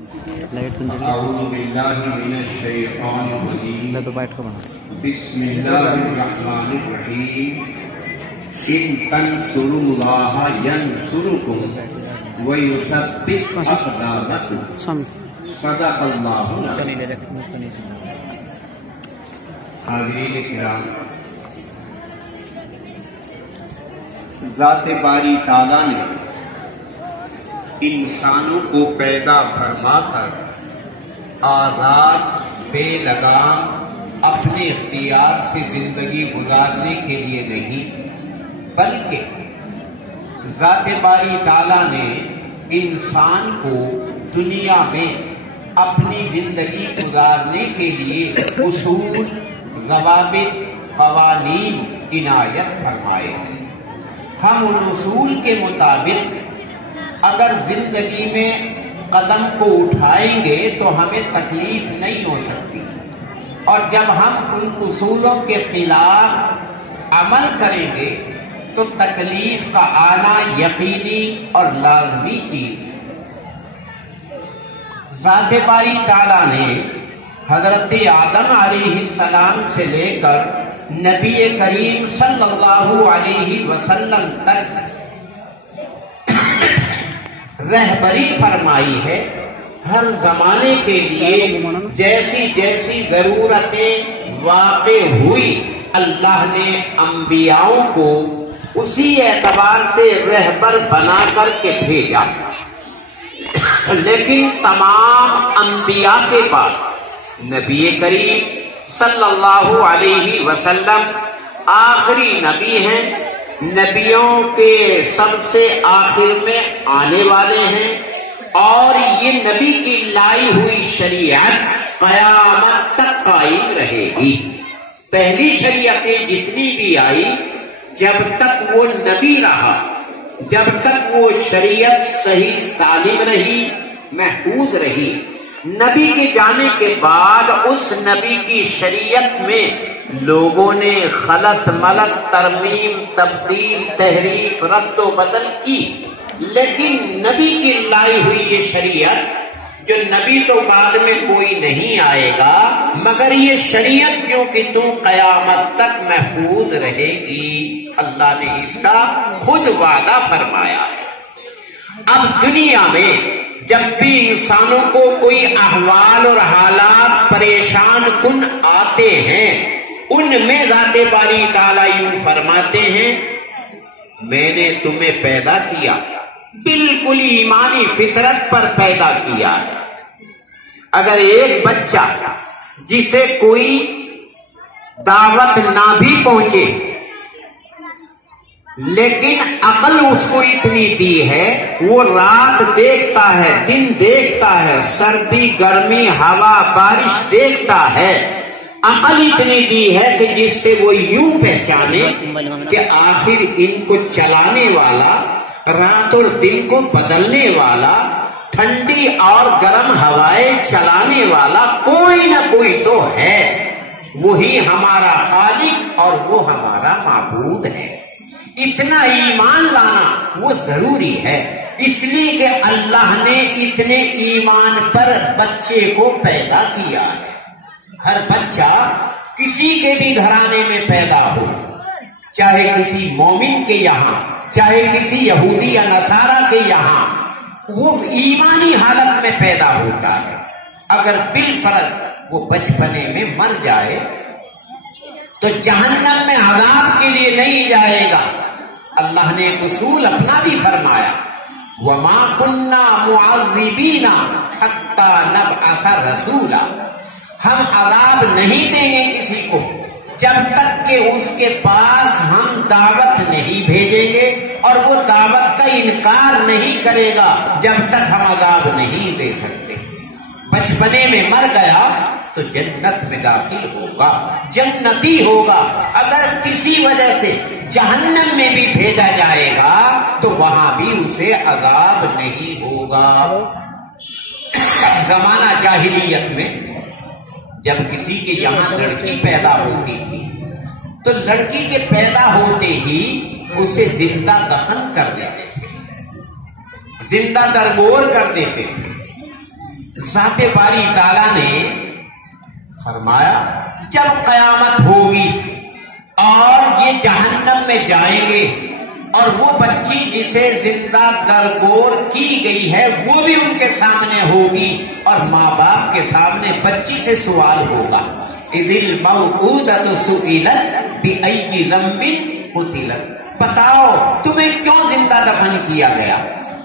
أعوذ بالله من الشيطان الرجيم. بسم الله الرحمن الرحيم. إن تنصروا الله ينصركم ويثبت أقدامكم. صدق اللہ. حاضرین کرام، ذات باری تعالیٰ نے انسانوں کو پیدا فرما کر آزاد بے لگام اپنے اختیار سے زندگی گزارنے کے لیے نہیں، بلکہ ذات باری تعالیٰ نے انسان کو دنیا میں اپنی زندگی گزارنے کے لیے اصول، ضوابط، قوانین عنایت فرمائے ہیں. ہم ان اصول کے مطابق اگر زندگی میں قدم کو اٹھائیں گے تو ہمیں تکلیف نہیں ہو سکتی، اور جب ہم ان اصولوں کے خلاف عمل کریں گے تو تکلیف کا آنا یقینی اور لازمی چیز ہے. ذات باری تعالیٰ نے حضرت آدم علیہ السلام سے لے کر نبی کریم صلی اللہ علیہ وسلم تک رہبری فرمائی ہے. ہر زمانے کے لیے جیسی جیسی ضرورتیں واقع ہوئی، اللہ نے انبیاءوں کو اسی اعتبار سے رہبر بنا کر کے بھیجا. لیکن تمام انبیاء کے بعد نبی کریم صلی اللہ علیہ وسلم آخری نبی ہیں، نبیوں کے سب سے آخر میں آنے والے ہیں، اور یہ نبی کی لائی ہوئی شریعت قیامت تک قائم رہے گی. پہلی شریعتیں جتنی بھی آئی، جب تک وہ نبی رہا، جب تک وہ شریعت صحیح سالم رہی، محفوظ رہی، نبی کے جانے کے بعد اس نبی کی شریعت میں لوگوں نے خلط ملط، ترمیم، تبدیل، تحریف، رد و بدل کی. لیکن نبی کی لائی ہوئی یہ شریعت، جو نبی تو بعد میں کوئی نہیں آئے گا، مگر یہ شریعت جو کہ تو قیامت تک محفوظ رہے گی، اللہ نے اس کا خود وعدہ فرمایا ہے. اب دنیا میں جب بھی انسانوں کو کوئی احوال اور حالات پریشان کن آتے ہیں، ان میں ذات باری تعالیٰ یوں فرماتے ہیں، میں نے تمہیں پیدا کیا، بالکل ایمانی فطرت پر پیدا کیا ہے. اگر ایک بچہ جسے کوئی دعوت نہ بھی پہنچے، لیکن عقل اس کو اتنی دی ہے، وہ رات دیکھتا ہے، دن دیکھتا ہے، سردی گرمی ہوا بارش دیکھتا ہے، عقل اتنی دی ہے کہ جس سے وہ یوں پہچانے کہ آخر ان کو چلانے والا، رات اور دن کو بدلنے والا، ٹھنڈی اور گرم ہوائیں چلانے والا کوئی نہ کوئی تو ہے، وہی ہمارا خالق اور وہ ہمارا معبود ہے. اتنا ایمان لانا وہ ضروری ہے، اس لیے کہ اللہ نے اتنے ایمان پر بچے کو پیدا کیا ہے. ہر بچہ کسی کے بھی گھرانے میں پیدا ہو، چاہے کسی مومن کے یہاں، چاہے کسی یہودی یا نصارہ کے یہاں، وہ ایمانی حالت میں پیدا ہوتا ہے. اگر بالفرض وہ بچپنے میں مر جائے تو جہنم میں عذاب کے لیے نہیں جائے گا. اللہ نے ایک اصول اپنا بھی فرمایا، وَمَا كُنَّا مُعَذِّبِينَ حَتَّى نَبْعَثَ رَسُولًا. ہم عذاب نہیں دیں گے کسی کو جب تک کہ اس کے پاس ہم دعوت نہیں بھیجیں گے، اور وہ دعوت کا انکار نہیں کرے گا جب تک ہم عذاب نہیں دے سکتے. بچپنے میں مر گیا تو جنت میں داخل ہوگا، جنتی ہوگا. اگر کسی وجہ سے جہنم میں بھی بھیجا جائے گا تو وہاں بھی اسے عذاب نہیں ہوگا. زمانہ جاہلیت میں جب کسی کے یہاں لڑکی پیدا ہوتی تھی تو لڑکی کے پیدا ہوتے ہی اسے زندہ دفن کر دیتے تھے، زندہ درگور کر دیتے تھے. ذات باری تعالیٰ نے فرمایا جب قیامت ہوگی اور یہ جہنم میں جائیں گے اور وہ بچی جسے زندہ درگور کی گئی ہے وہ بھی ان کے سامنے ہوگی اور ماں باپ کے سامنے بچی سے سوال ہوگا اذ الموءودۃ سئلت بأی ذنب قتلت، بتاؤ تمہیں کیوں زندہ دفن کیا گیا،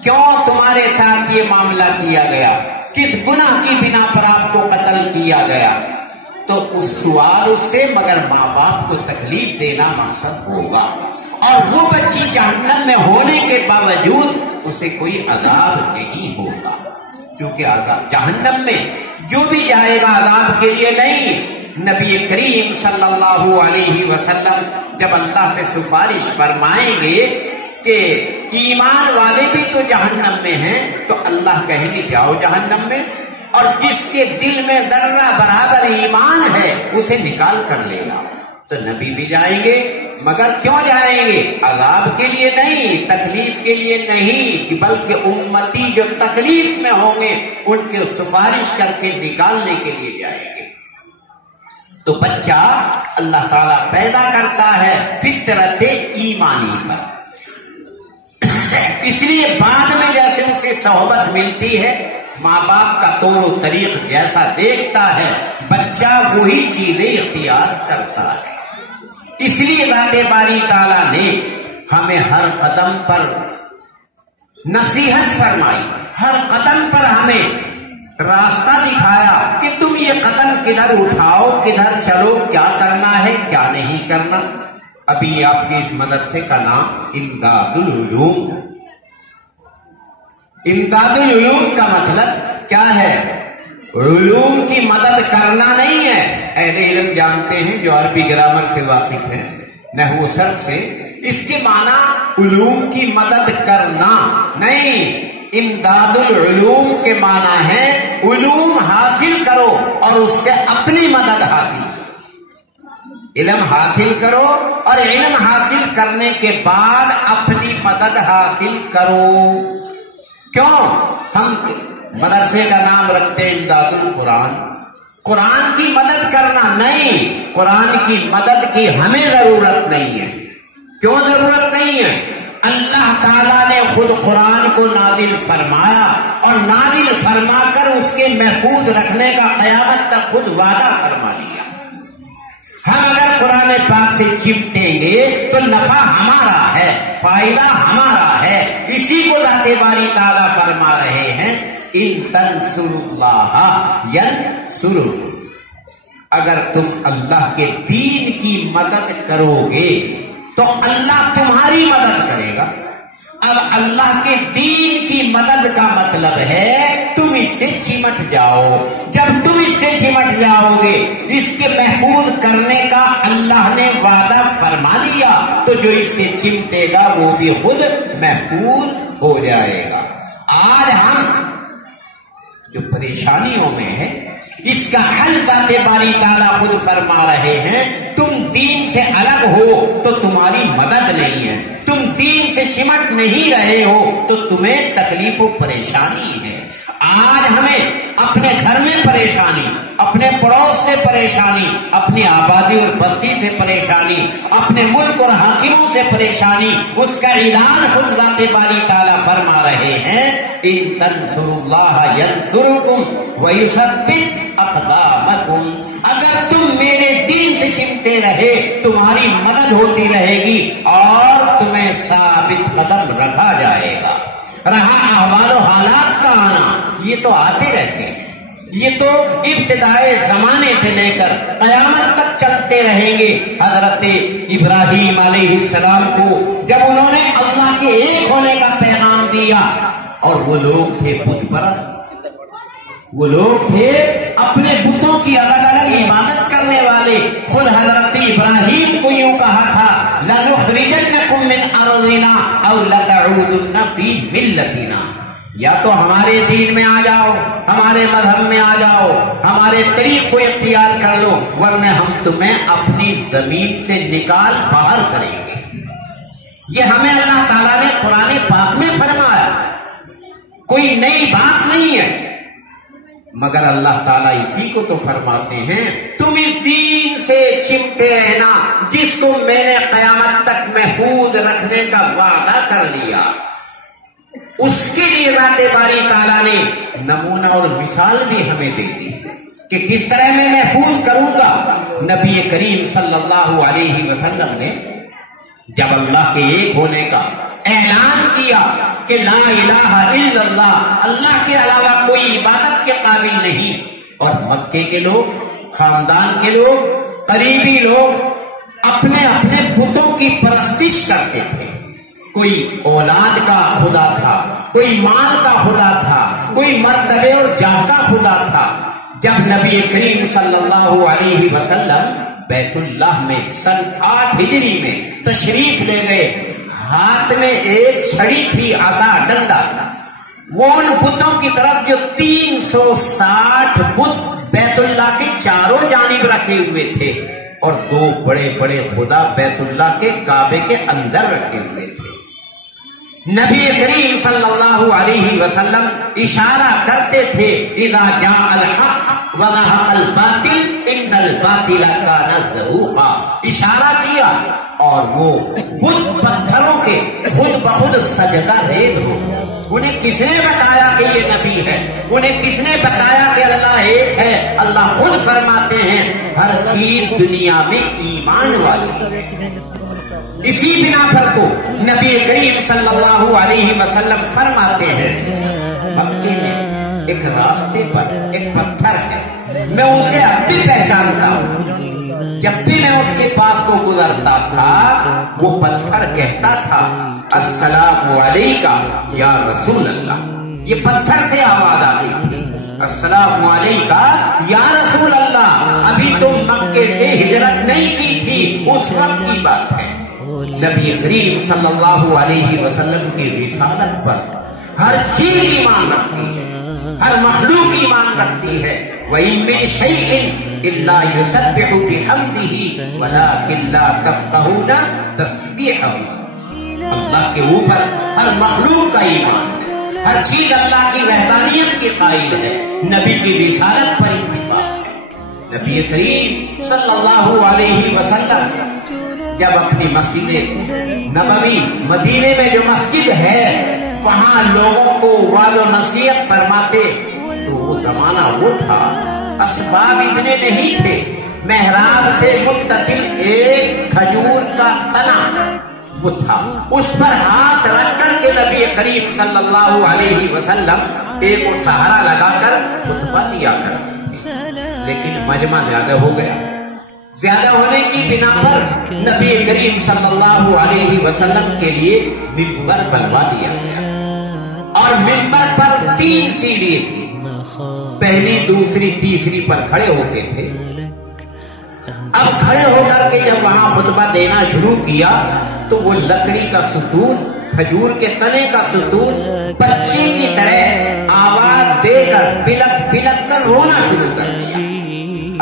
کیوں تمہارے ساتھ یہ معاملہ کیا گیا، کس گناہ کی بنا پر آپ کو قتل کیا گیا؟ تو اس سوال سے مگر ماں باپ کو تکلیف دینا مقصد ہوگا، اور وہ بچی جہنم میں ہونے کے باوجود اسے کوئی عذاب نہیں ہوگا، کیونکہ عذاب جہنم میں جو بھی جائے گا عذاب کے لیے نہیں۔ نبی کریم صلی اللہ علیہ وسلم جب اللہ سے سفارش فرمائیں گے کہ ایمان والے بھی تو جہنم میں ہیں، تو اللہ کہیں گے جاؤ جہنم میں، اور جس کے دل میں ذرہ برابر ایمان ہے اسے نکال کر لے گا۔ تو نبی بھی جائیں گے، مگر کیوں جائیں گے؟ عذاب کے لیے نہیں، تکلیف کے لیے نہیں، بلکہ امتی جو تکلیف میں ہوں گے ان کے سفارش کر کے نکالنے کے لیے جائیں گے۔ تو بچہ اللہ تعالیٰ پیدا کرتا ہے فطرت ایمانی پر، اس لیے بعد میں جیسے اسے صحبت ملتی ہے، ماں باپ کا طور و طریق جیسا دیکھتا ہے بچہ وہی چیزیں اختیار کرتا ہے۔ اس لیے ذات باری تعالیٰ نے ہمیں ہر قدم پر نصیحت فرمائی، ہر قدم پر ہمیں راستہ دکھایا کہ تم یہ قدم کدھر اٹھاؤ، کدھر چلو، کیا کرنا ہے کیا نہیں کرنا۔ ابھی آپ کے اس مدرسے کا نام امداد العلوم، امداد العلوم کا مطلب کیا ہے؟ علوم کی مدد کرنا نہیں ہے۔ اہل علم جانتے ہیں جو عربی گرامر سے واقف ہیں، نحو صرف سے، اس کے معنی علوم کی مدد کرنا نہیں، امداد العلوم کے معنی ہے علوم حاصل کرو اور اس سے اپنی مدد حاصل کرو، علم حاصل کرو اور علم حاصل کرنے کے بعد اپنی مدد حاصل کرو۔ کیوں ہم مدرسے کا نام رکھتے ہیں امداد القرآن؟ قرآن کی مدد کرنا نہیں، قرآن کی مدد کی ہمیں ضرورت نہیں ہے۔ کیوں ضرورت نہیں ہے؟ اللہ تعالیٰ نے خود قرآن کو نازل فرمایا اور نازل فرما کر اس کے محفوظ رکھنے کا قیامت تک خود وعدہ فرما لیا۔ ہم اگر قرآن پاک سے چمٹیں گے تو نفع ہمارا ہے، فائدہ ہمارا ہے۔ اسی کو ذات باری تعالیٰ فرما رہے ہیں ان تنصروا اللہ ینصرکم، اگر تم اللہ کے دین کی مدد کرو گے تو اللہ تمہاری مدد کرے گا۔ اب اللہ کے دین کی مدد کا مطلب ہے تم اس سے چمٹ جاؤ۔ جب تم اس سے چمٹ جاؤ گے، اس کے محفوظ کرنے کا اللہ نے وعدہ فرما لیا، تو جو اس سے چمٹے گا وہ بھی خود محفوظ ہو جائے گا۔ آج ہم جو پریشانیوں میں ہے اس کا حل ذات باری تعالیٰ خود فرما رہے ہیں، تم دین سے الگ ہو تو تمہاری مدد نہیں ہے، تم دین سے سمٹ نہیں رہے ہو تو تمہیں تکلیف و پریشانی ہے۔ آج ہمیں اپنے گھر میں پریشانی، اپنے پڑوس سے پریشانی، اپنی آبادی اور بستی سے پریشانی، اپنے ملک اور حاکموں سے پریشانی، اس کا علاج خود ذات باری تعالیٰ فرما رہے ہیں ان تنصروا اللہ ینصرکم ویثبت اقدامکم، اگر تم میرے دین سے چمٹے رہے تمہاری مدد ہوتی رہے گی اور تمہیں ثابت قدم رکھا جائے گا۔ رہا احوال و حالات کا آنا، یہ تو آتے رہتے ہیں، یہ تو ابتدائے زمانے سے لے کر قیامت تک چلتے رہیں گے۔ حضرت ابراہیم علیہ السلام کو جب انہوں نے اللہ کے ایک ہونے کا پیغام دیا، اور وہ لوگ تھے بت پرست، وہ لوگ تھے اپنے بتوں کی الگ الگ عبادت کرنے والے۔ خود حضرت ابراہیم کو یوں کہا تھا لَنُخْرِجَنَّكُم مِّنْ أَرْضِنَا أَوْ لَتَعُودُنَّ فِي مِلَّتِنَا، یا تو ہمارے دین میں آ جاؤ، ہمارے مذہب میں آ جاؤ، ہمارے طریق کو اختیار کر لو، ورنہ ہم تمہیں اپنی زمین سے نکال باہر کریں گے۔ یہ ہمیں اللہ تعالیٰ نے قرآن پاک میں فرمایا، کوئی نئی بات نہیں ہے۔ مگر اللہ تعالیٰ اسی کو تو فرماتے ہیں تم اس دین سے چمٹے رہنا جس کو میں نے قیامت تک محفوظ رکھنے کا وعدہ کر لیا. اس کے لیے ذات باری تعالیٰ نے نمونہ اور مثال بھی ہمیں دے دی کہ کس طرح میں محفوظ کروں گا. نبی کریم صلی اللہ علیہ وسلم نے جب اللہ کے ایک ہونے کا اعلان کیا کہ لا الہ الا اللہ، اللہ کے علاوہ کوئی عبادت کے قابل نہیں، اور مکے کے لوگ، خاندان کے لوگ، قریبی لوگ اپنے اپنے بتوں کی پرستش کرتے تھے. کوئی اولاد کا خدا تھا، کوئی مال کا خدا تھا، کوئی مرتبے اور جاہ کا خدا تھا. جب نبی کریم صلی اللہ علیہ وسلم بیت اللہ میں سن 8 ہجری میں تشریف لے گئے، ہاتھ میں ایک چھڑی تھی، عصا، ڈنڈا. وہ ان بتوں کی طرف جو 360 بت بیت اللہ کے چاروں جانب رکھے ہوئے تھے، اور 2 بڑے بڑے خدا بیت اللہ کے کعبے کے اندر رکھے ہوئے تھے. نبی کریم صلی اللہ علیہ وسلم اشارہ کرتے تھے اذا جاء الحق وزهق الباطل ان الباطل كان زهوقا. اشارہ کیا اور وہ بت پتھروں کے خود بخود سجدہ ریز ہو. انہیں کس نے بتایا کہ یہ نبی ہے؟ انہیں کس نے بتایا کہ اللہ ایک ہے؟ اللہ خود فرماتے ہیں ہر چیز دنیا میں ایمان والی. اسی بنا پر تو نبی کریم صلی اللہ علیہ وسلم فرماتے ہیں مکے میں ایک راستے پر ایک پتھر ہے، میں اسے اب بھی پہچانتا ہوں. جب بھی میں اس کے پاس کو گزرتا تھا وہ پتھر کہتا تھا السلام علیکہ یا رسول اللہ. یہ پتھر سے آواز آتی تھی السلام علیکہ یا رسول اللہ. ابھی تم مکے سے ہجرت نہیں کی تھی، اس وقت کی بات ہے. نبی کریم صلی اللہ علیہ وسلم کی رسالت پر ہر چیز ایمان رکھتی ہے، ہر مخلوق ایمان رکھتی ہے. وَإِن مِّن شَيْءٍ إِلَّا يُسَبِّحُ بِحَمْدِهِ وَلَٰكِن لَّا تَفْقَهُونَ تَسْبِيحَهُ. اللہ کے اوپر ہر مخلوق کا ایمان ہے، ہر چیز اللہ کی وحدانیت کے قائل ہے. نبی کی رسالت پر اتفاق ہے. نبی کریم صلی اللہ علیہ وسلم جب اپنی مسجد نبوی مدینے میں جو مسجد ہے وہاں لوگوں کو وعظ و نصیحت فرماتے، تو وہ زمانہ وہ تھا اسباب اتنے نہیں تھے. محراب سے متصل ایک کھجور کا تنا وہ تھا، اس پر ہاتھ رکھ کر کے نبی کریم صلی اللہ علیہ وسلم ایک وہ سہارا لگا کر خطبہ دیا کرتے تھے. لیکن مجمع زیادہ ہو گیا، زیادہ ہونے کی بنا پر نبی کریم صلی اللہ علیہ وسلم کے لیے ممبر بنوا دیا گیا، اور ممبر پر 3 سیڑھی تھی. پہلی، دوسری، تیسری پر کھڑے ہوتے تھے. اب کھڑے ہو کر کے جب وہاں خطبہ دینا شروع کیا تو وہ لکڑی کا ستون، کھجور کے تنے کا ستون بچے کی طرح آواز دے کر بلک بلک کر رونا شروع کر دیا.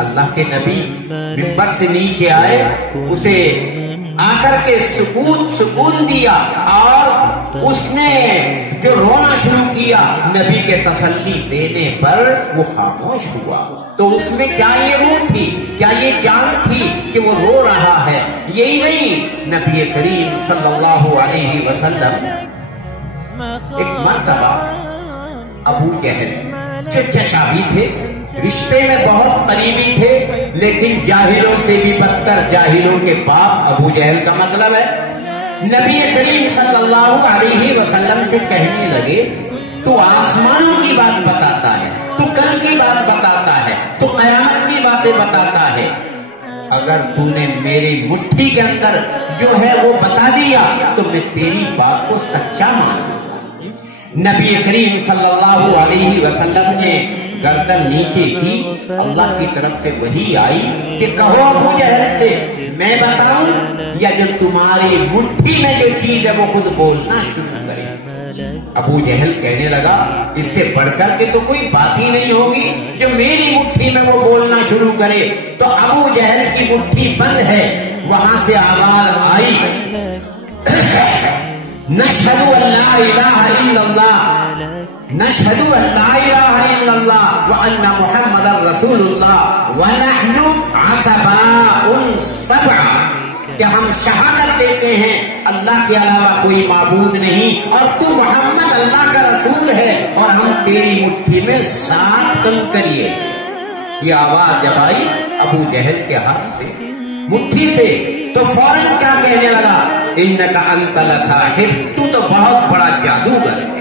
اللہ کے نبی ممبر سے نیچے آئے، اسے آ کر کے سکون دیا، اور اس نے جو رونا شروع کیا نبی کے تسلی دینے پر وہ خاموش ہوا. تو اس میں کیا یہ روح تھی، کیا یہ جان تھی کہ وہ رو رہا ہے؟ یہی نہیں، نبی کریم صلی اللہ علیہ وسلم ایک مرتبہ ابو جہل جو چچا بھی تھے، رشتے میں بہت قریبی تھے، لیکن جاہلوں سے بھی بدتر، جاہلوں کے باپ ابو جہل کا مطلب ہے، نبی کریم صلی اللہ علیہ وسلم سے کہنے لگے تو آسمانوں کی بات بتاتا ہے، تو کل کی بات بتاتا ہے، تو قیامت کی باتیں بتاتا ہے، اگر تو نے میری مٹھی کے اندر جو ہے وہ بتا دیا تو میں تیری بات کو سچا مان لوں گا. نبی کریم صلی اللہ علیہ وسلم نے گردن نیچے کی، اللہ کی طرف سے وحی آئی کہ کہو ابو جہل سے میں بتاؤں یا جو تمہاری مٹھی میں جو چیز ہے وہ خود بولنا شروع کرے. ابو جہل کہنے لگا اس سے بڑھ کر کے تو کوئی بات ہی نہیں ہوگی کہ میری مٹھی میں وہ بولنا شروع کرے. تو ابو جہل کی مٹھی بند ہے، وہاں سے آواز آئی نشہد ان لا الہ الا اللہ نشہدو ان لا الہ الا اللہ وان محمد رسول اللہ ونحن عصباء سبع، کہ ہم شہادت دیتے ہیں اللہ کے علاوہ کوئی معبود نہیں اور تو محمد اللہ کا رسول ہے اور ہم تیری مٹھی میں 7 کنکریے ہیں۔ یہ آواز جب آئی ابو جہل کے ہاتھ سے، مٹھی سے، تو فوراً کیا کہنے لگا؟ انک انت لساحر، تو بہت بڑا جادوگر ہے۔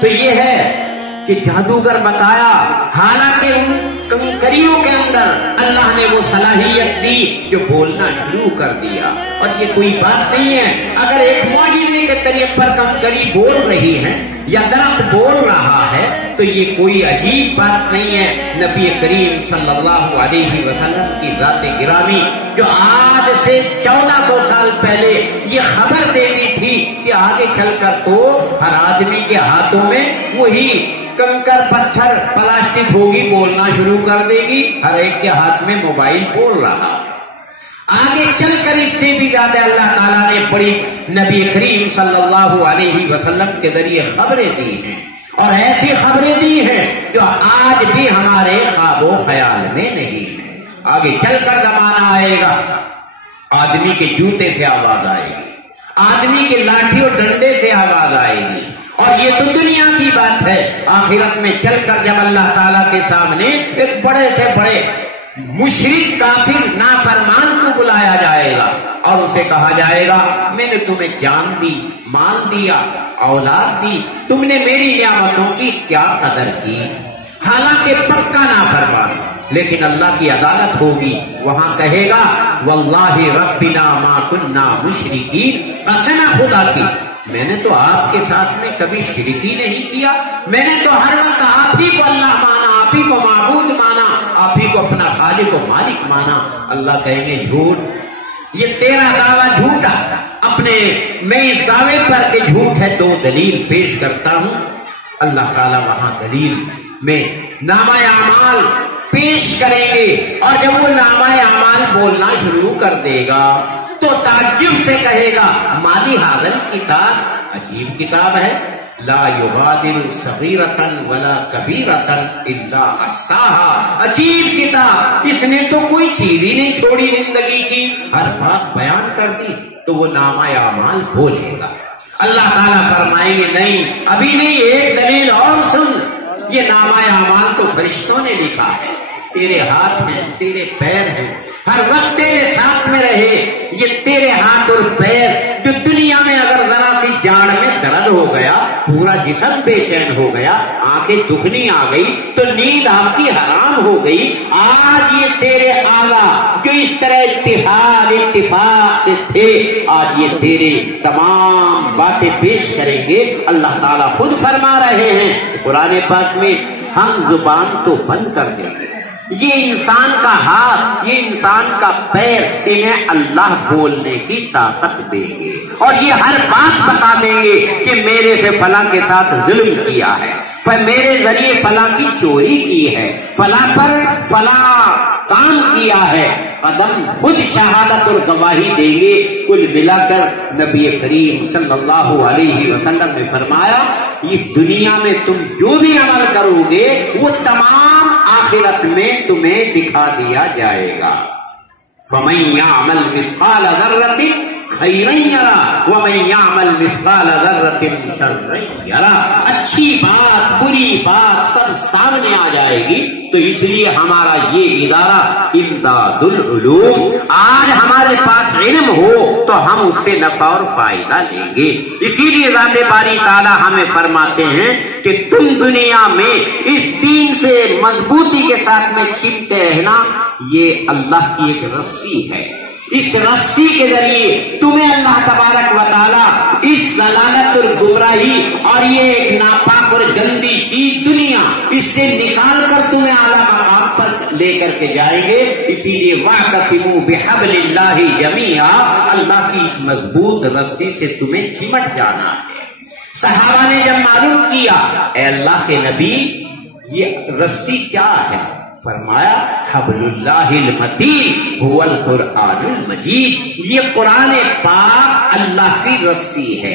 تو یہ ہے کہ جادوگر بتایا، حالانکہ ان کنکریوں کے اندر اللہ نے وہ صلاحیت دی جو بولنا شروع کر دیا۔ اور یہ کوئی بات نہیں ہے، اگر ایک معجزے کے طریق پر کنکری بول رہی ہے یا درخت بول رہا ہے تو یہ کوئی عجیب بات نہیں ہے۔ نبی کریم صلی اللہ علیہ وسلم کی ذات گرامی جو آج سے 1400 سال پہلے یہ خبر دے دی تھی کہ آگے چل کر تو ہر آدمی کے ہاتھوں میں وہی کنکر پتھر پلاسٹک ہوگی، بولنا شروع کر دے گی، ہر ایک کے ہاتھ میں موبائل بول رہا ہے۔ آگے چل کر اس سے بھی زیادہ اللہ تعالیٰ نے بڑی نبی کریم صلی اللہ علیہ وسلم کے ذریعے خبریں دی ہیں، اور ایسی خبریں دی ہیں جو آج بھی ہمارے خواب و خیال میں نہیں ہے۔ آگے چل کر زمانہ آئے گا، آدمی کے جوتے سے آواز آئے گی، آدمی کے لاٹھی اور ڈنڈے سے آواز آئے گی، اور یہ تو دنیا کی بات ہے۔ آخرت میں چل کر جب اللہ تعالیٰ کے سامنے ایک بڑے سے بڑے مشرک کافر نافرمان کو بلایا جائے گا اور اسے کہا جائے گا میں نے تمہیں جان دی، مال دیا، اولاد دی، تم نے میری نعمتوں کی کیا قدر کی؟ حالانکہ پکا نافرمان، لیکن اللہ کی عدالت ہوگی، وہاں کہے گا واللہ ربنا ما کننا مشرکین، قسم خدا کی میں نے تو آپ کے ساتھ میں کبھی شرک ہی نہیں کیا، میں نے تو ہر وقت آپ ہی کو اللہ مانا، آپ ہی کو معبود مانا، آپ ہی کو اپنا خالق و مالک مانا۔ اللہ کہیں گے جھوٹ، یہ تیرا دعویٰ جھوٹا، اپنے میں اس دعوے پر کہ جھوٹ ہے 2 دلیل پیش کرتا ہوں۔ اللہ تعالیٰ وہاں دلیل میں نامہ اعمال پیش کریں گے، اور جب وہ نامہ اعمال بولنا شروع کر دے گا تو تعجب سے کہے گا مالی حاضل کتاب، عجیب کتاب ہے، لا یغادر صغیرۃ ولا کبیرۃ الا احصاها، عجیب کتاب، اس نے تو کوئی چیز ہی نہیں چھوڑی زندگی کی، ہر بات بیان کر دی۔ تو وہ نامہ اعمال بولے گا، اللہ تعالیٰ فرمائیں گے نہیں، ابھی نہیں، ایک دلیل اور سن، یہ نامہ اعمال تو فرشتوں نے لکھا ہے، تیرے ہاتھ ہیں، تیرے پیر ہیں، ہر وقت تیرے ساتھ میں رہے، یہ تیرے ہاتھ اور پیر جو دنیا میں اگر ذرا سی جاڑ میں درد ہو گیا، پورا جسم بے چین ہو گیا، آنکھیں دکھنی آ گئی تو نیند آپ کی حرام ہو گئی، آج یہ تیرے اعلیٰ جو اس طرح اتفاق سے تھے، آج یہ تیرے تمام باتیں پیش کریں گے۔ اللہ تعالیٰ خود فرما رہے ہیں قرآن پاک میں، ہم زبان تو بند کر دیں گے، یہ انسان کا ہاتھ، یہ انسان کا پیر، انہیں اللہ بولنے کی طاقت دیں گے، اور یہ ہر بات بتا دیں گے کہ میرے سے فلاں کے ساتھ ظلم کیا ہے، میرے ذریعے فلاں کی چوری کی ہے، فلاں پر فلاں کام کیا ہے، قدم خود شہادت اور گواہی دیں گے۔ کل ملا کر نبی کریم صلی اللہ علیہ وسلم نے فرمایا اس دنیا میں تم جو بھی عمل کرو گے وہ تمام آخرت میں تمہیں دکھا دیا جائے گا۔ فَمَن يَعْمَلْ مِثْقَالَ ذَرَّةٍ خَيْرًا يَرَهُ وَمَن يَعْمَلْ مِثْقَالَ ذَرَّةٍ شَرًّا يَرَهُ، اچھی بات بری بات سب سامنے آ جائے گی۔ تو اس لیے ہمارا یہ ادارہ امداد العلوم، آج ہمارے پاس علم ہو تو ہم اس سے نفع اور فائدہ لیں گے۔ اسی لیے ذات باری تعالیٰ ہمیں فرماتے ہیں کہ تم دنیا میں اس دین سے مضبوطی کے ساتھ میں چمٹے رہنا، یہ اللہ کی ایک رسی ہے، اس رسی کے ذریعے تمہیں اللہ تبارک و تعالیٰ اس ضلالت اور گمراہی اور یہ ایک ناپاک اور گندی چیز دنیا، اس سے نکال کر تمہیں اعلیٰ مقام پر لے کر کے جائیں گے۔ اسی لیے وَاعْتَصِمُوا بِحَبْلِ اللَّهِ جَمِيعًا، اللہ کی اس مضبوط رسی سے تمہیں چمٹ جانا ہے۔ صحابہ نے جب معلوم کیا اے اللہ کے نبی یہ رسی کیا ہے، فرمایا حبل اللہ المتین هو القرآن المجید، یہ قرآن پاک اللہ کی رسی ہے،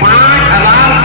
5000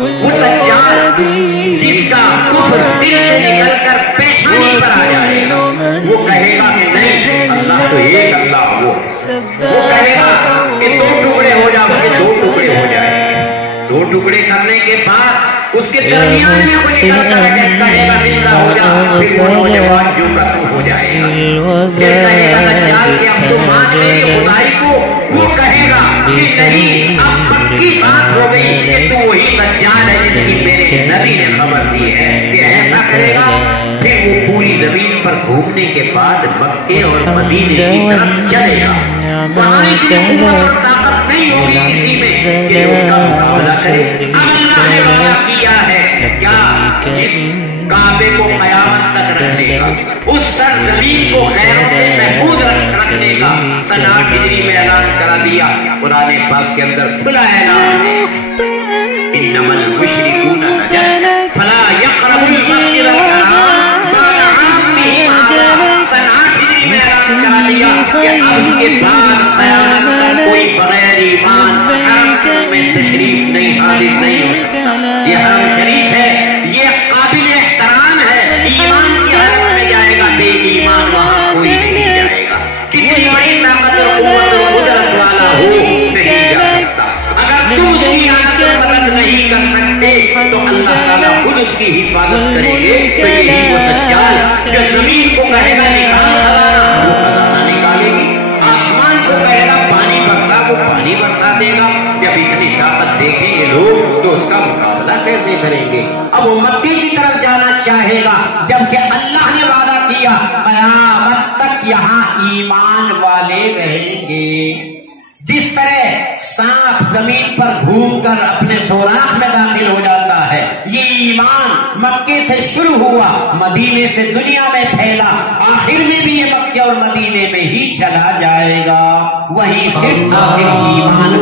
وہ دجال جس کا کفر دل سے نکل کر پیشانی پر آ جائے گا، وہ کہے گا کہ نہیں اللہ تو ایک اللہ وہ ہے، وہ کہے گا کہ 2 ٹکڑے ہو جاؤ کہ 2 ٹکڑے ہو جائیں گے، 2 ٹکڑے کرنے کے بعد اس کے درمیان میں وہ نکل کر کہے گا زندہ ہو جا، پھر وہ نوجوان جو کا تو ہو جائے گا، پھر کہے گا دجال کہ اب تو مان میری خدائی کو، وہ کہے گا کہ نہیں اب پکی بات ہو گئی کہ تو وہی دجال ہے جس کی میرے نبی نے خبر دی ہے، کہ ایسا کرے گا، پھر وہ پوری زمین پر گھومنے کے بعد مکے اور مدینے کی طرف چلے گا، وہاں اتنی قوت اور طاقت نہیں ہوگی کسی میں کہ اس کا مقابلہ کرے۔ اب اللہ نے وعدہ کیا ہے کیا؟ اس کعبے کو قیامت تک رکھنے کا، اس سرزمین کو غیروں سے محفوظ رکھنے کا سن 8 ہجری میں اعلان کرا دیا۔ قرآن پاک کے اندر کھلا اعلان ہے انما المشرکون نجس فلا یقربوا المسجد الحرام بعد عامهم هذا، سن 8 ہجری میں اعلان کرا دیا کہ اب کے بعد قیامت تک کوئی بغیر ایمان حرم میں تشریف نہیں حاضر نہیں ہو سکتا۔ یہ حرم شریف ہے، یہ قابل احترام ہے، ایمان کی حالت میں جائے گا، بے ایمان وہاں کوئی نہیں جائے گا، کتنی بڑی طاقت اور قوت اور قدرت والا ہو نہیں جا سکتا۔ اگر تم اس کی حالت اور مدد نہیں کر سکتے تو اللہ تعالیٰ خود اس کی حفاظت کریں گے۔ تو یہی وہ دجال جو زمین کو کہے گا نکال خزانہ، وہ خزانہ نکالے گی، آسمان کو کہے گا پانی برسا، وہ پانی برسا دے گا۔ جب اتنی طاقت دیکھیں گے لوگ تو اس کا مقابلہ کیسے کریں گے؟ اب وہ مکے کی طرف جانا چاہے گا، جبکہ اللہ نے وعدہ کیا قیامت تک یہاں ایمان والے رہیں گے۔ جس طرح سانپ زمین پر گھوم کر اپنے سوراخ میں داخل ہو جاتا ہے، یہ ایمان مکے سے شروع ہوا، مدینے سے دنیا میں پھیلا، آخر میں بھی یہ مکے اور مدینے میں ہی چلا جائے گا، وہیں پھر آخر ایمان